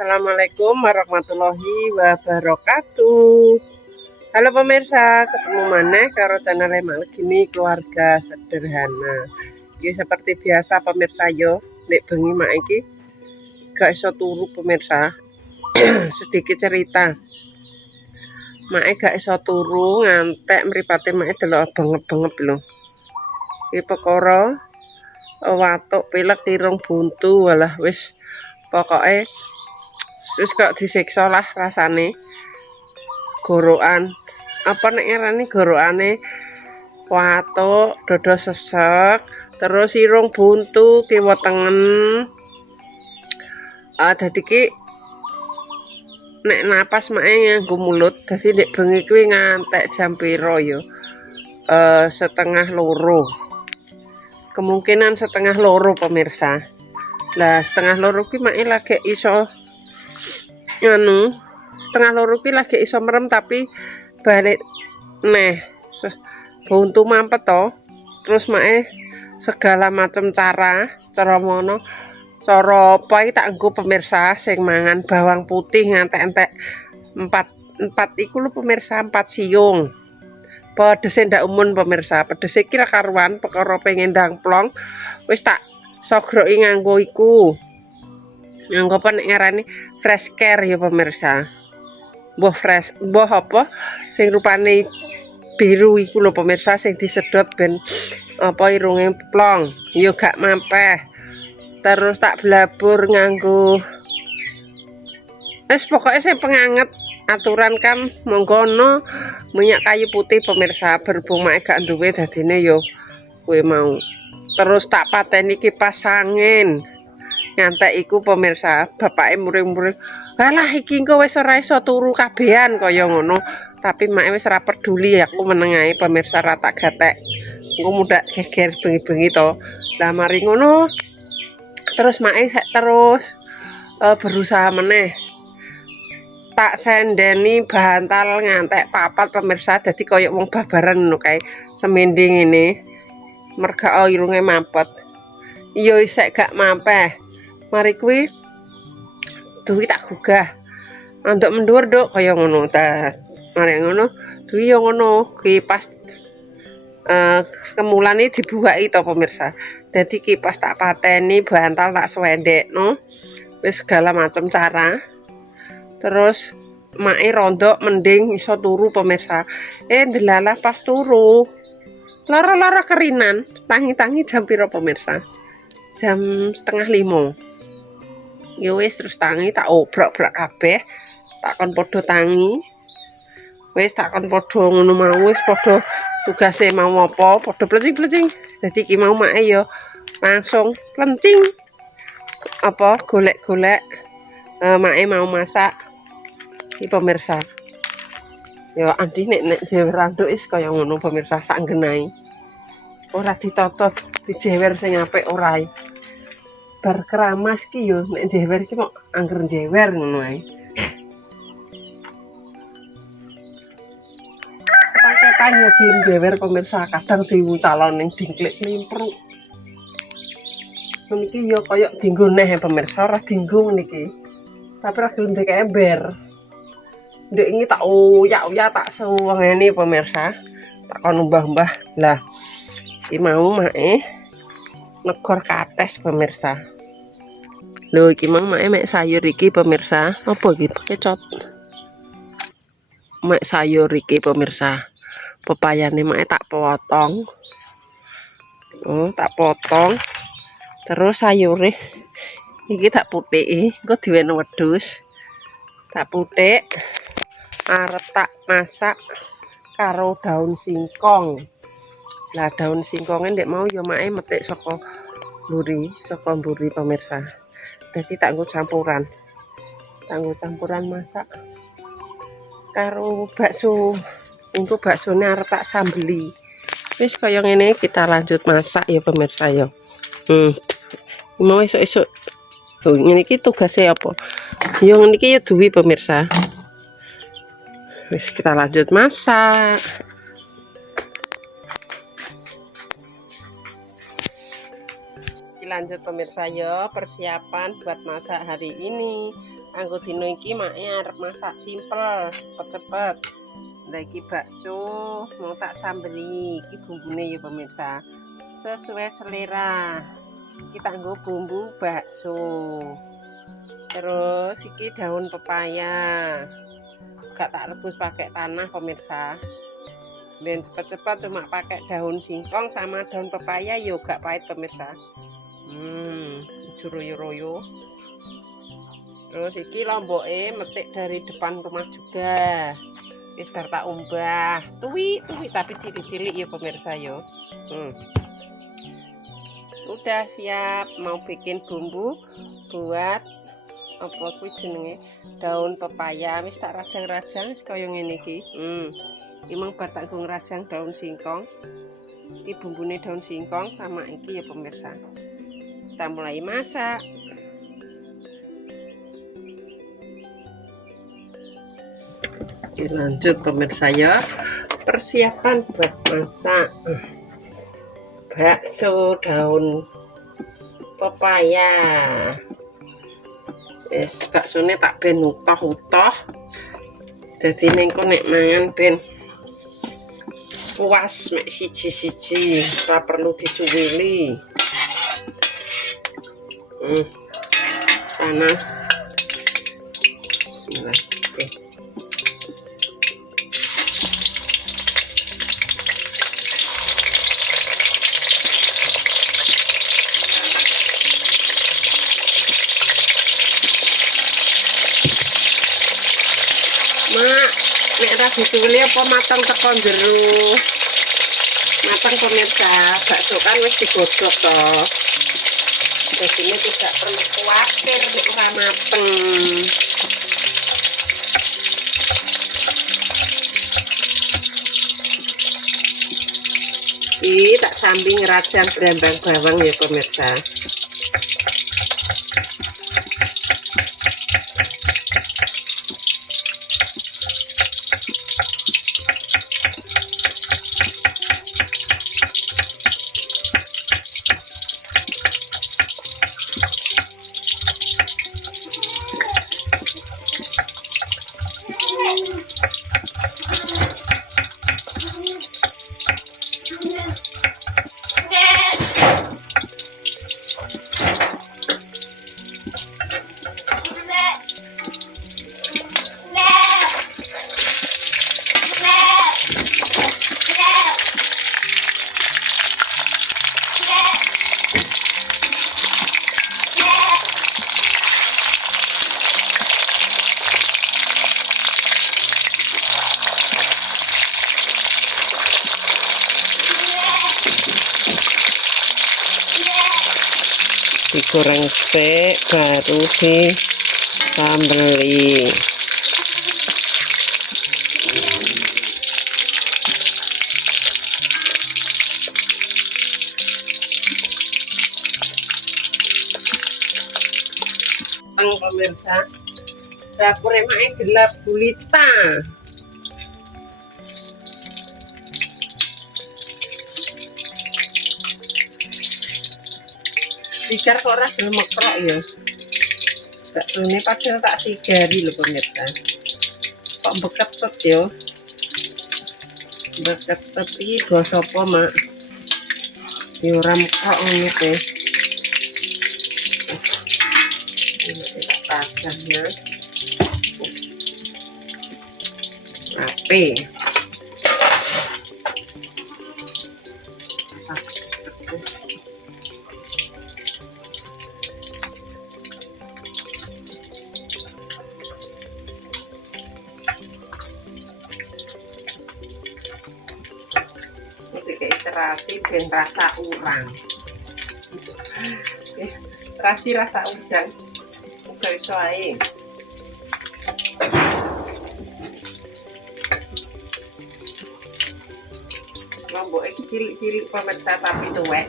Assalamualaikum warahmatullahi wabarakatuh. Halo pemirsa, ketemu mana karo channel Emak Gini keluarga sederhana. Ya seperti biasa pemirsa yo, nek bengi mak iki gak iso turu pemirsa. Sedikit cerita. Mak gak iso turu ngantek mripate mak delok bengep-bengep lho. Iki perkara watuk pilek irung buntu walah wis pokoke wis kok disiksa lah rasane. Gorokan apa nek ngarani gorokane watuk dodo sesek terus irung buntu kiwa tengen. Dadi ki nek napas mae nganggo mulut, dadi nek bengi kuwi ngantek jam piro ya 1:30. Kemungkinan 1:30 pemirsa. Lah 1:30 ki mae lagi iso nganu 1:30 ki lagi iso merem tapi balik neh buntu mampet to. Terus mae segala macam cara mono cara apa iki tak nggo pemirsa sing mangan bawang putih ngantek-entek 4 iku lho pemirsa, 4 siung. Pedese ndak umun pemirsa, pedes iki ra karuan perkara pengen ndang plong wis tak sogroki nganggo iku. Nganggo apa nek ngarani fresh care ya pemirsa. Mbah apa sing rupane biru iku lho pemirsa sing disedot ben apa irunge plong. Ya gak mampeh. Terus tak blabur nganggo wis pokoke sing penganget. Aturan kan monggono minyak kayu putih pemirsa, berhubung mak gak duwe dadine yo kuwi mau. Terus tak pateni kipas angin. Ngantek iku pemirsa, bapake muring-muring. Alah iki engko wis ora iso turu kabehan kaya ngono. Tapi mak wis ora peduli, aku meneng ae pemirsa ra tak gatek. Engko mudak geger bengi-bengi to. Lah mari ngono terus mak terus berusaha meneh. Tak sendeni bantal ngantek papat pemirsa, dadi kaya wong babaran ngono kae. Semending ini merga irunge mampet. Iya isek gak mampeh. Mari kuwi duwi tak gugah. Anduk mendur nduk kaya ngono ta. Mari ngono, duwi yo ngono kipas kemulane dibuaki to pemirsa. Dadi kipas tak pateni, bantal tak swendekno. Wis segala macam cara. Terus mae rondok mending iso turu pemirsa. Ndelalah pas turu lara-lara kerinan, tangi-tangi jam piro pemirsa? Jam 4:30. Ya wis terus tangi tak obrok-obrok kabeh. Takon padha tangi. Wis takon padha ngono mau wis padha tugase mau apa, padha plecing-plecing. Dadi ki mau mae ya langsung plencing. Apa golek-golek mae mau masak. Iki pemirsa. Ya andi nek jewer anduk is kaya ngono pemirsa sak nggenai. Ora ditotot, dijewer sing apik ora. Bar keramas ki yo nek jewer ki kok angger jewer ngono ae. Paketan yo belum jewer pemirsa, kadang diwucalon ning dingklik limpruk. Niki yo kaya dienggo neh pemirsa, ora dienggo niki. Tapi ora gelem dek ember. Ndek ini tak uyak-uyak tak suwengeni pemirsa. Tak kon mbah-mbah. Lah iki mau mae negor kates pemirsa. Lho iki mau mae mek sayur iki pemirsa. Apa iki kecot? Mek sayur iki pemirsa. Pepayane mae tak potong. Tak potong. Terus sayure iki tak puthiki, engko diwene wedhus. Tak puthik. Arep tak masak karo daun singkong. Lah daun singkonge ndek mau ya mae metik saka mburi pemirsa. Dadi tak nggo campuran. Tak nggo campuran masak karo bakso. Engko baksone arep tak sambeli. Wis kaya ngene kita lanjut masak ya pemirsa ya. Mau esuk-esuk. Lho ngene iki tugase apa? Ya ngene iki ya duwi pemirsa. Wis kita lanjut masak. Lanjut pemirsa ya, persiapan buat masak hari ini. Anggo dino iki make arep masak simpel, cepet-cepet. Lah iki bakso mau tak sambeli. Iki bumbune ya pemirsa. Sesuai selera. Kita nggo bumbu bakso. Terus iki daun pepaya. Gak tak rebus pakai tanah pemirsa. Dan cepet-cepet cuma pakai daun singkong sama daun pepaya yo gak pahit pemirsa. Royo-royo. Terus iki lomboke metik dari depan rumah juga. Wis bar tak umbah. Tuwi tapi cilik-cilik ya pemirsa yo. Udah siap mau bikin bumbu buat apa kuwi jenenge daun pepaya. Wis tak rajang-rajang wis kaya ngene iki. Imang bar tak nggo ngrajang daun singkong. Iki bumbune daun singkong sama iki ya pemirsa. Kita mulai masak. Oke, lanjut pemirsa ya. Persiapan buat masak bakso daun pepaya. Baksone tak ben utoh-utoh. Dadi nengko nek mangan ben puas mek siji-siji, ora perlu dicuwili. Panas. Bismillah. Oke. Mak, nek ra dicuwili apa matang teko jero? Matang pemirsa, bakso kan wis digodhog toh. Jadi ini tidak perlu khawatir nek ora mateng. Iki tak sambil ngerajang brambang bawang ya pemirsa. Digoreng sik baru disambeli. Pemirsa, dapur emake gelap gulita. Sigar kok ora gelem mekrok ya. Baksone padahal tak sigari lho pemirsa. Kok beketet ya. Beketet iki basa apa, Mak? Ya ora mekrok ngono teh. Ini tak tajamnya. Rapi. Terasi ben rasa urang. Terasi rasa udang. Iso-iso ae. Lomboke cilik-cilik pemirsa tapi tuwek.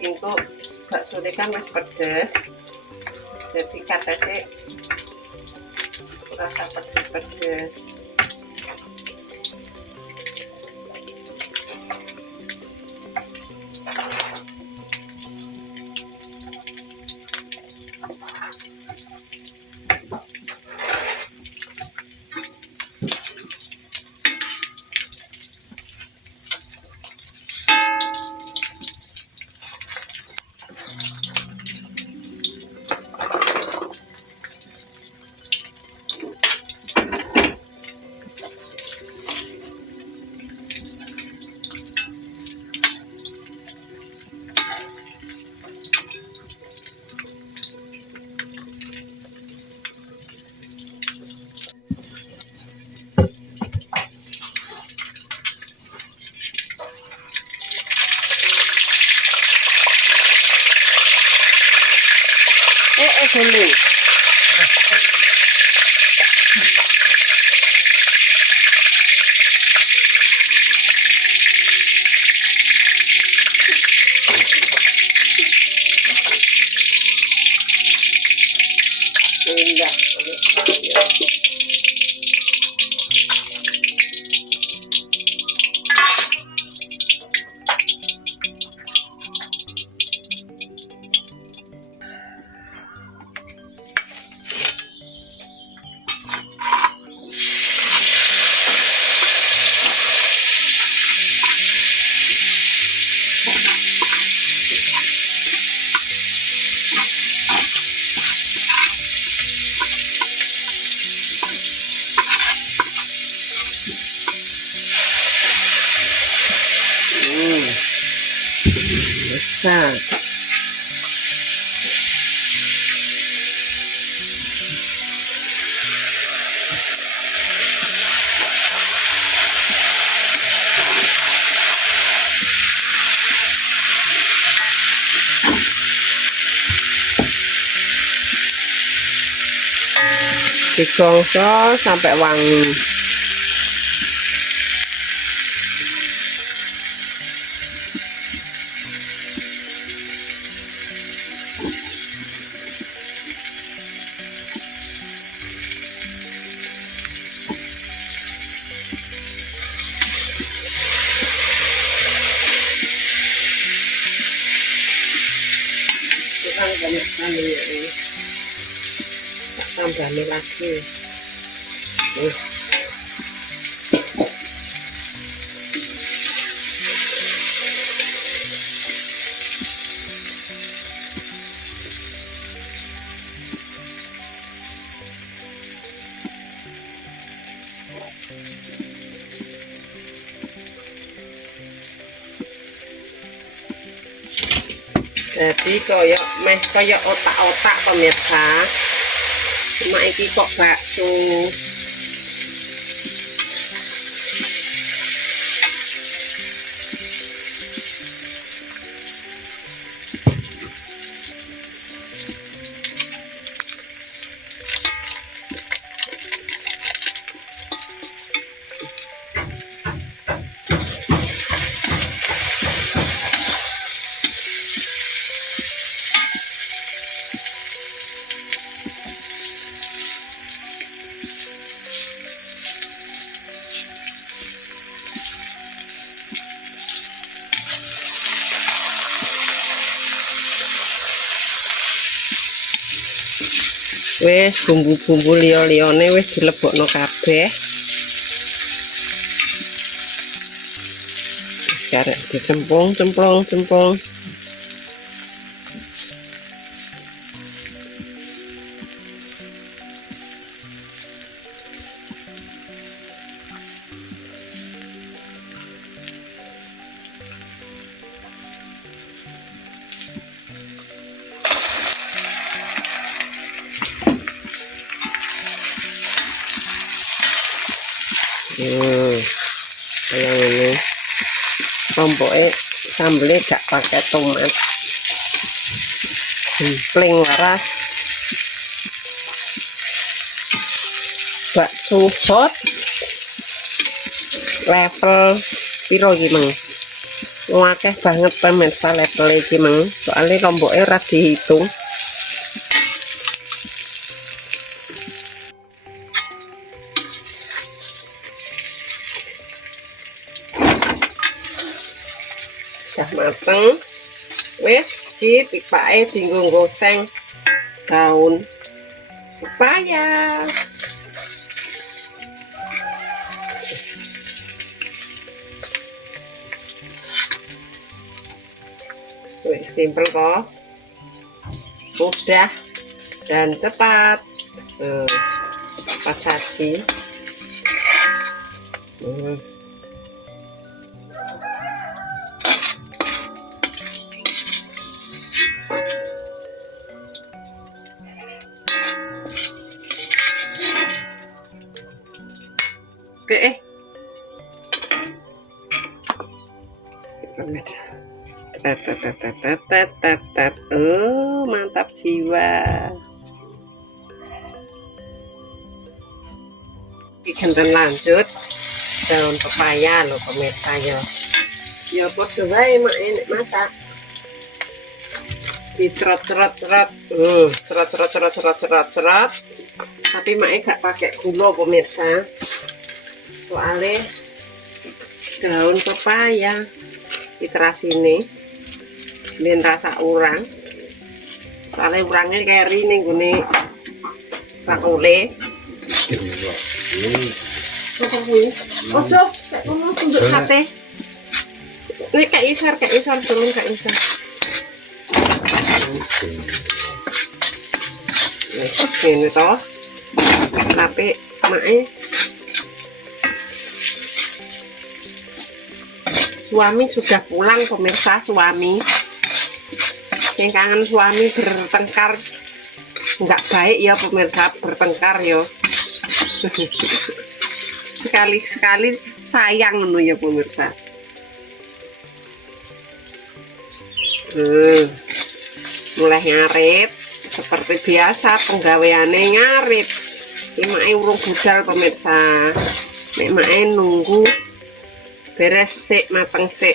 Itu baksone kan wis pedes. Jadi katanya rasa pedes-pedes. indah. Besar. Digosok sampai wangi. Kita banyak sekali ini. Tambahnya lagi. Jadi kayak otak-otak pemirsa. Cuma iki kok bakso. Wis bumbu-bumbu liya-liyane wis dilebokno kabeh. Sekarang dicemplung. Kayak ini lomboknya sambelnya gak pakai tomat, plain waras. Bakso hot level piro iki Mang? Akeh banget pemirsa level iki Mang, soalnya lomboknya ora dihitung. Udah mateng, wis iki tipake dienggo goseng daun pepaya. Wis simpel kok, mudah dan cepat, cepat saji. Oke, mantap jiwa. Kita lanjut daun pepaya loh pemirsa ya. Ya podo wae mak enek masak. dicerot-cerot-cerot, cerot-cerot-cerot-cerot-cerot-cerot. Tapi mae gak pakai gula pemirsa, soalnya daun pepaya diterasine biar rasa urang, soalnya urangnya keri nih gune bakule. Ojo, kayak ngomong tunduk sate. Ini kayak isar turun kayak isar. Ini toh, tapi mae suami sudah pulang pemirsa. Suami yang kangen suami bertengkar nggak baik ya pemirsa, bertengkar yo. Sekali-sekali sayang ngono ya pemirsa. Mulai ngarit seperti biasa penggaweane ngarit. Iki mae urung budal pemirsa. Nek mae nunggu beres sik, mateng sik.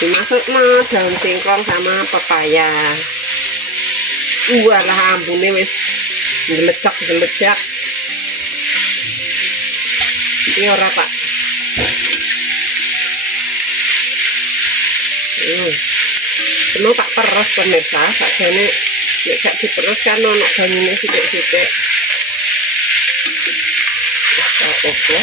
Dimasukno daun singkong sama pepaya. Walah ambune wis gelecek-gelecek. Iki ora Pak. Penuh tak peres pemirsa, sakjane nek gak diperes kan ono banyune sithik-sithik. Apa-apa.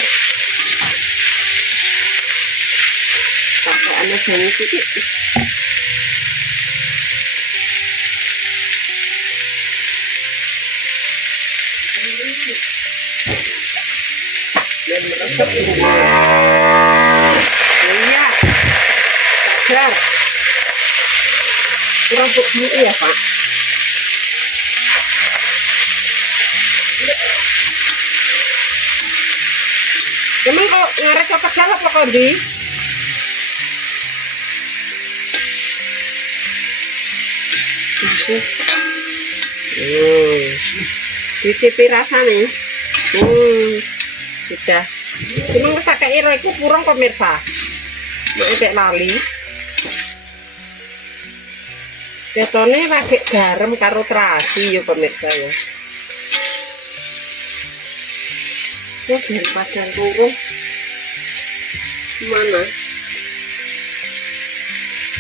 Pakaiannya banyu sithik. Dan meresap ini. Iya. Sajar. Kurang bukti ya Pak. Emang kok ngarek apa salah apa kondi? Dicipi rasa nih. Sudah. Cuma pakai iku kurang pemirsa. Mau kayak lali. Ketone pakai garam karo terasi ya pemirsa ya. Ya daripada turun. Mana?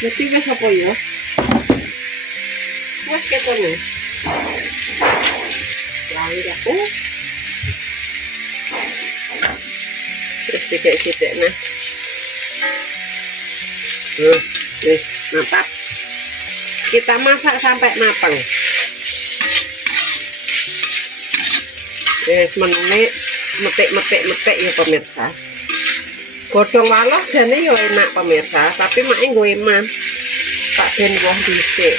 Jadi wis apa ya? Wes ketone. Lali aku. Terus dikit-dikit nah. Wis mantap. Kita masak sampai matang. Wis menit metik ya pemirsa. Godhong waloh jane ya enak pemirsa, tapi mak nggo eman. Tak ben woh dhisik.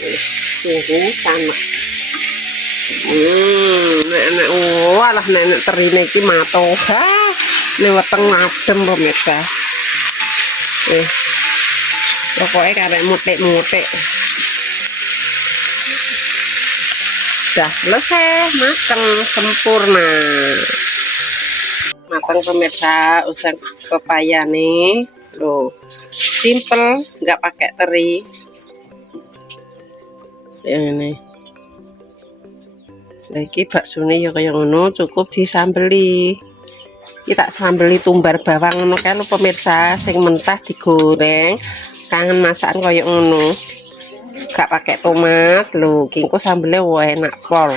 Wis tunggu samek. Nek walah nek terine iki mato. Lewat tengah adem pemirsa. Pokoknya karek mutik-mutik. Sudah selesai, matang sempurna. Matang pemirsa, usang pepaya nih. Loh, simple, nggak pakai teri. Yang ini. Lagi baksone ya kaya ngono, cukup disambeli. Kita sambeli tumbar bawang ngono kae lho pemirsa, sing mentah digoreng. Kangen masakan kaya ngono. Gak pakai tomat lho, kingko sambelnya wah enak pol.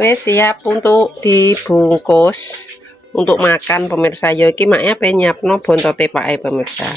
Wes siap untuk dibungkus untuk makan pemirsa. Yo iki maknya penyiapno bontote Pak pemirsa.